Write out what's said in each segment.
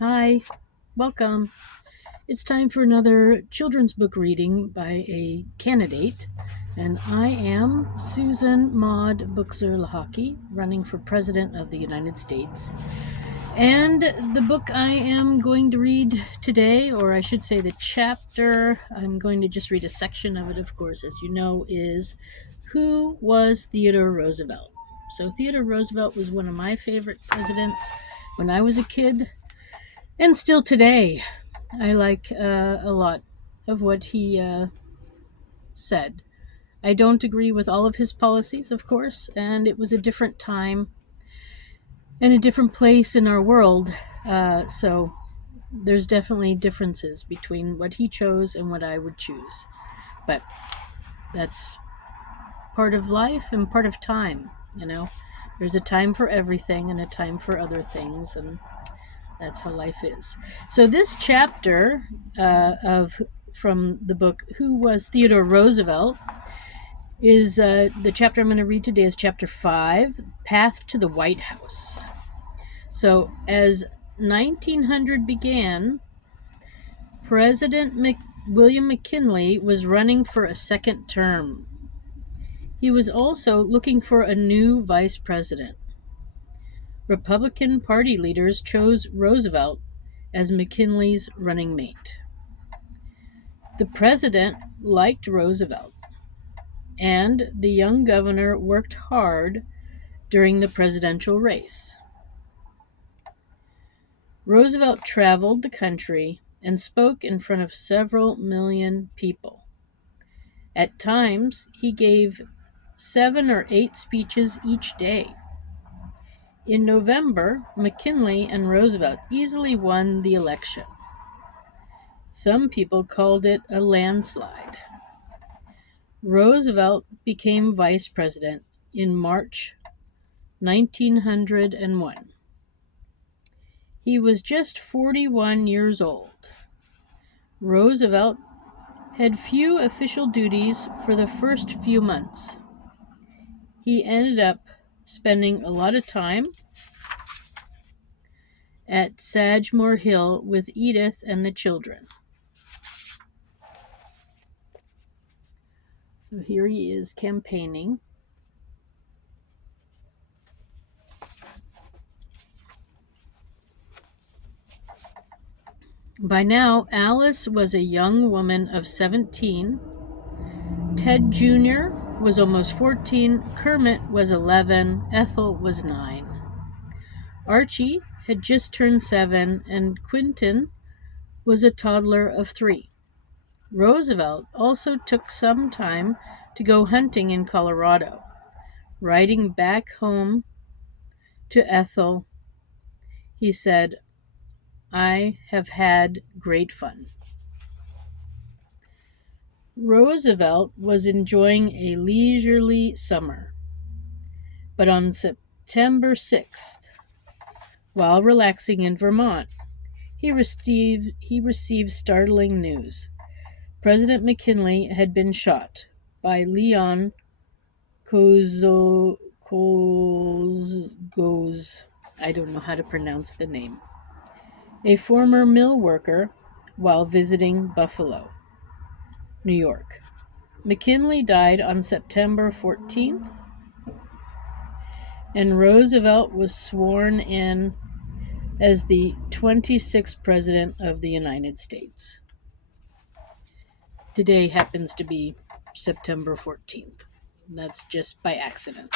Hi, welcome. It's time for another children's book reading by a candidate, and I am Susan Maud Buchser-Lochocki, running for President of the United States. And the book I am going to read today, or I should say the chapter, I'm going to just read a section of it, of course, as you know, is Who Was Theodore Roosevelt? So Theodore Roosevelt was one of my favorite presidents when I was a kid. And still today, I like a lot of what he said. I don't agree with all of his policies, of course, and it was a different time and a different place in our world. So there's definitely differences between what he chose and what I would choose. But that's part of life and part of time, you know. There's a time for everything and a time for other things, and that's how life is. So this chapter from the book Who Was Theodore Roosevelt is the chapter I'm going to read today is chapter 5, Path to the White House. So as 1900 began, President William McKinley was running for a second term. He was also looking for a new vice president. Republican Party leaders chose Roosevelt as McKinley's running mate. The president liked Roosevelt, and the young governor worked hard during the presidential race. Roosevelt traveled the country and spoke in front of several million people. At times, he gave 7 or 8 speeches each day. In November, McKinley and Roosevelt easily won the election. Some people called it a landslide. Roosevelt became vice president in March 1901. He was just 41 years old. Roosevelt had few official duties for the first few months. He ended up spending a lot of time at Sagamore Hill with Edith and the children. So here he is campaigning. By now, Alice was a young woman of 17. Ted Jr. was almost 14. Kermit was 11. Ethel was 9. Archie had just turned 7, and Quentin was a toddler of 3. Roosevelt also took some time to go hunting in Colorado. Riding back home to Ethel, he said, "I have had great fun." Roosevelt was enjoying a leisurely summer. But on September 6th, while relaxing in Vermont, he received startling news. President McKinley had been shot by Leon Kozgos. I don't know how to pronounce the name. A former mill worker while visiting Buffalo, New York. McKinley died on September 14th, and Roosevelt was sworn in as the 26th President of the United States. Today happens to be September 14th. That's just by accident.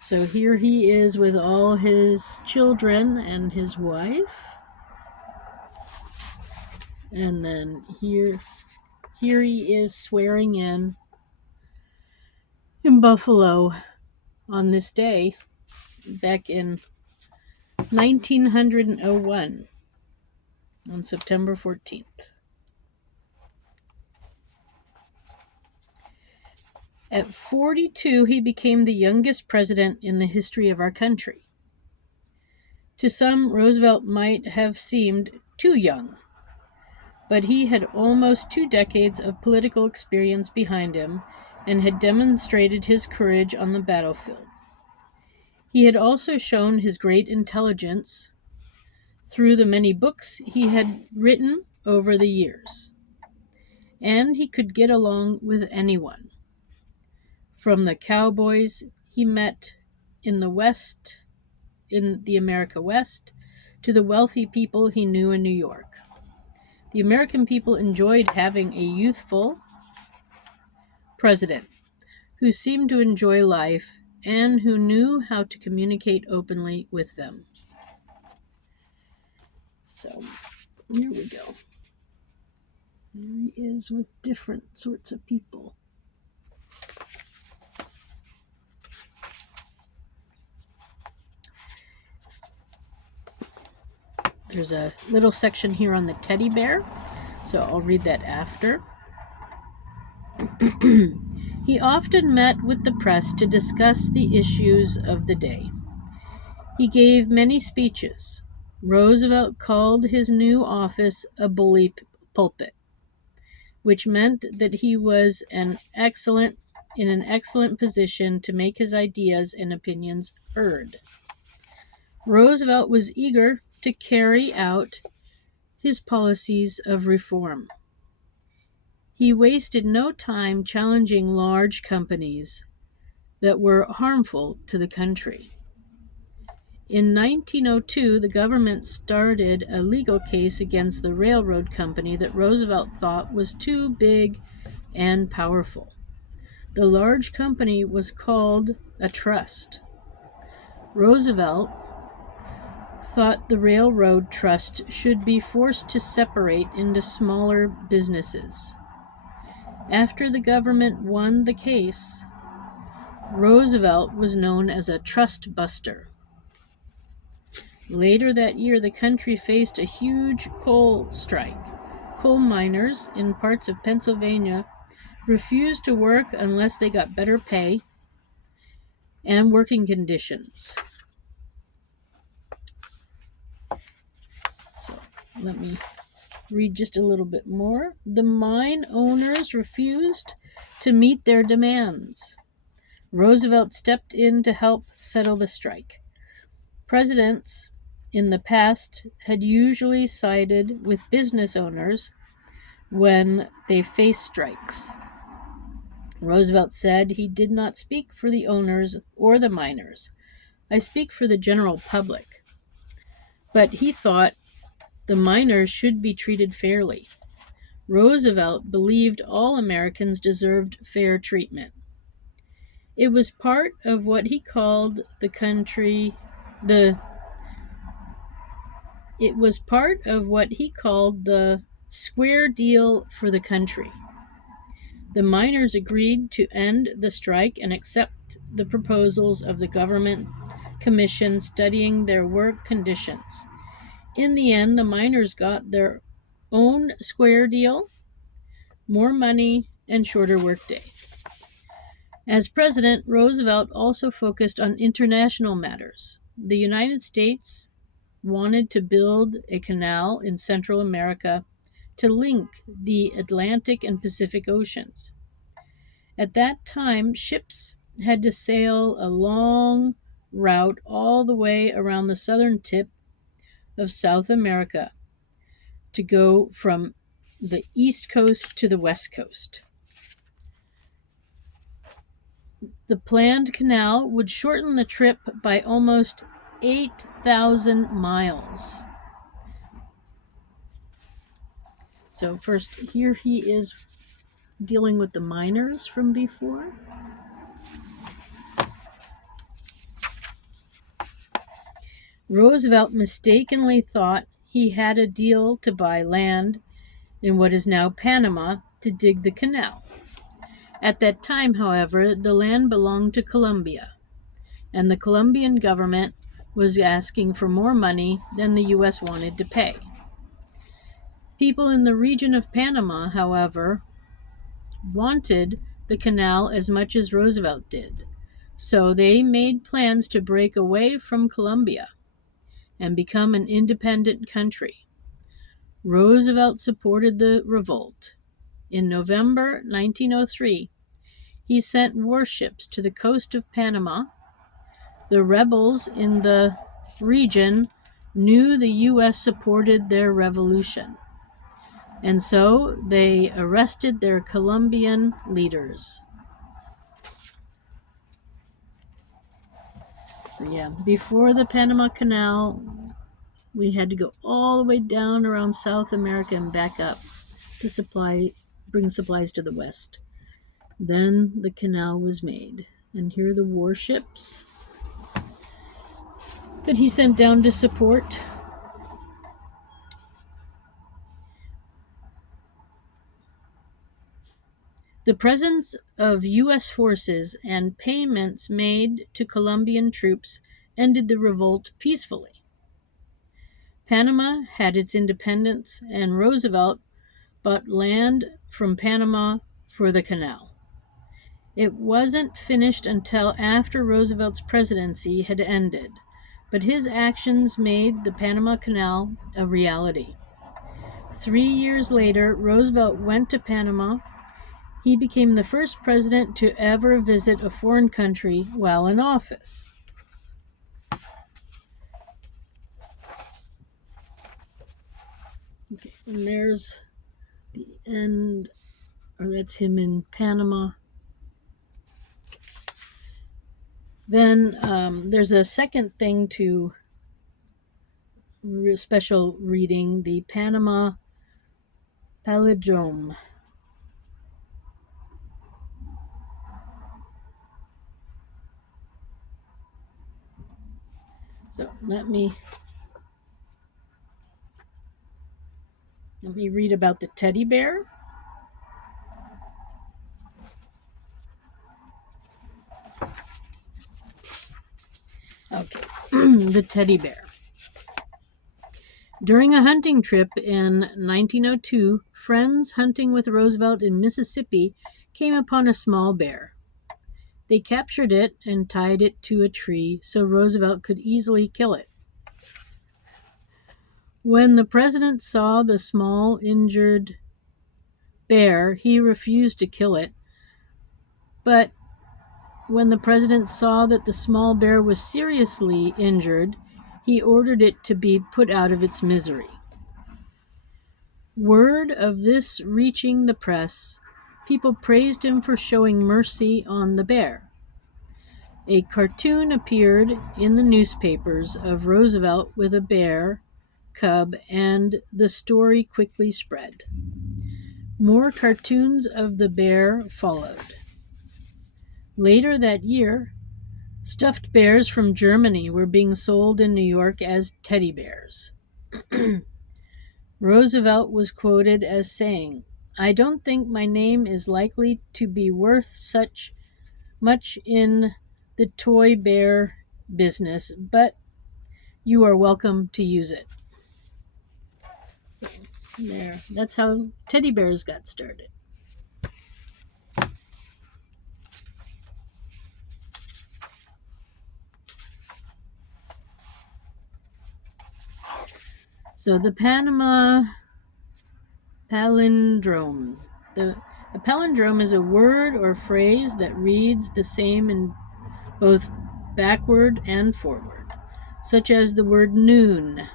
So here he is with all his children and his wife. And then here he is swearing in Buffalo on this day back in 1901 on September 14th. At 42, he became the youngest president in the history of our country. To some, Roosevelt might have seemed too young, but he had almost 2 decades of political experience behind him and had demonstrated his courage on the battlefield. He had also shown his great intelligence through the many books he had written over the years. And he could get along with anyone, from the cowboys he met in the West, in the America West, to the wealthy people he knew in New York. The American people enjoyed having a youthful president who seemed to enjoy life and who knew how to communicate openly with them. So, here we go. There he is with different sorts of people. There's a little section here on the teddy bear, so I'll read that after. He often met with the press to discuss the issues of the day. He gave many speeches. Roosevelt called his new office a bully pulpit, which meant that he was in an excellent position to make his ideas and opinions heard. Roosevelt was eager to carry out his policies of reform. He wasted no time challenging large companies that were harmful to the country. In 1902, the government started a legal case against the railroad company that Roosevelt thought was too big and powerful. The large company was called a trust. Roosevelt thought the railroad trust should be forced to separate into smaller businesses. After the government won the case, Roosevelt was known as a trust buster. Later that year, the country faced a huge coal strike. Coal miners in parts of Pennsylvania refused to work unless they got better pay and working conditions. So let me read just a little bit more. The mine owners refused to meet their demands. Roosevelt stepped in to help settle the strike. Presidents in the past had usually sided with business owners when they faced strikes. Roosevelt said he did not speak for the owners or the miners. I speak for the general public. But he thought the miners should be treated fairly. Roosevelt believed all Americans deserved fair treatment. It was part of what he called the square deal for the country. The miners agreed to end the strike and accept the proposals of the government commission studying their work conditions. In the end, the miners got their own square deal, more money, and shorter workday. As president, Roosevelt also focused on international matters. The United States wanted to build a canal in Central America to link the Atlantic and Pacific Oceans. At that time, ships had to sail a long route all the way around the southern tip of South America to go from the East Coast to the West Coast. The planned canal would shorten the trip by almost 8,000 miles. So first, here he is dealing with the miners from before. Roosevelt mistakenly thought he had a deal to buy land in what is now Panama to dig the canal. At that time, however, the land belonged to Colombia, and the Colombian government was asking for more money than the U.S. wanted to pay. People in the region of Panama, however, wanted the canal as much as Roosevelt did, so they made plans to break away from Colombia and become an independent country. Roosevelt supported the revolt. In November 1903, he sent warships to the coast of Panama. The rebels in the region knew the U.S. supported their revolution, and so they arrested their Colombian leaders. So yeah, before the Panama Canal, we had to go all the way down around South America and back up to bring supplies to the West. Then the canal was made, and here are the warships that he sent down to support. The presence of U.S. forces and payments made to Colombian troops ended the revolt peacefully. Panama had its independence, and Roosevelt bought land from Panama for the canal. It wasn't finished until after Roosevelt's presidency had ended, but his actions made the Panama Canal a reality. 3 years later, Roosevelt went to Panama. He became the first president to ever visit a foreign country while in office. Okay, and there's the end, or that's him in Panama. Then there's a second thing to special reading, the Panama Palindrome. So let me read about the teddy bear. Okay, the teddy bear. During a hunting trip in 1902, friends hunting with Roosevelt in Mississippi came upon a small bear. They captured it and tied it to a tree so Roosevelt could easily kill it. When the president saw the small injured bear, he refused to kill it. But when the president saw that the small bear was seriously injured, he ordered it to be put out of its misery. Word of this reaching the press, people praised him for showing mercy on the bear. A cartoon appeared in the newspapers of Roosevelt with a bear cub, and the story quickly spread. More cartoons of the bear followed. Later that year, stuffed bears from Germany were being sold in New York as teddy bears. Roosevelt was quoted as saying, "I don't think my name is likely to be worth such much in the toy bear business, but you are welcome to use it." So there, that's how teddy bears got started. So the Panama Palindrome. A palindrome is a word or phrase that reads the same in both backward and forward, such as the word noon.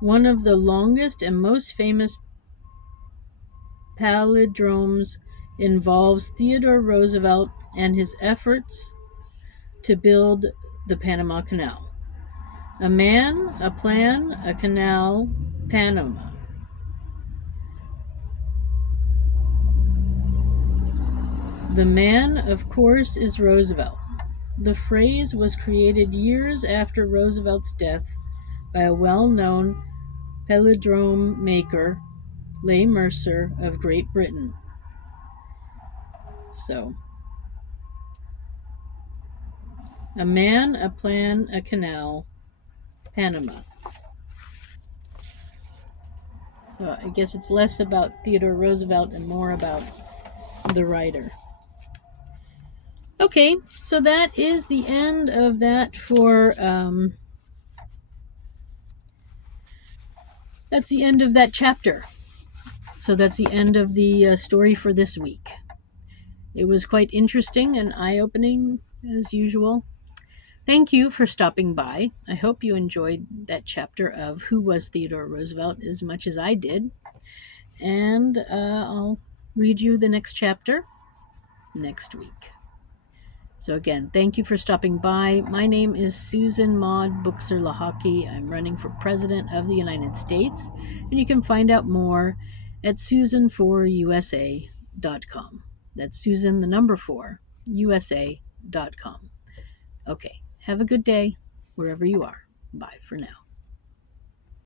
One of the longest and most famous palindromes involves Theodore Roosevelt and his efforts to build the Panama Canal. A man, a plan, a canal, Panama. The man, of course, is Roosevelt. The phrase was created years after Roosevelt's death by a well-known palindrome maker, Leigh Mercer of Great Britain. So, a man, a plan, a canal, Panama. So I guess it's less about Theodore Roosevelt and more about the writer. Okay, so that is the end of that for that's the end of that chapter. So that's the end of the story for this week. It was quite interesting and eye-opening, as usual. Thank you for stopping by. I hope you enjoyed that chapter of Who Was Theodore Roosevelt as much as I did. And I'll read you the next chapter next week. So, again, thank you for stopping by. My name is Susan Maud Buchser-Lochocki. I'm running for President of the United States, and you can find out more at susan4usa.com. That's Susan, the number 4, USA.com. Okay, have a good day wherever you are. Bye for now.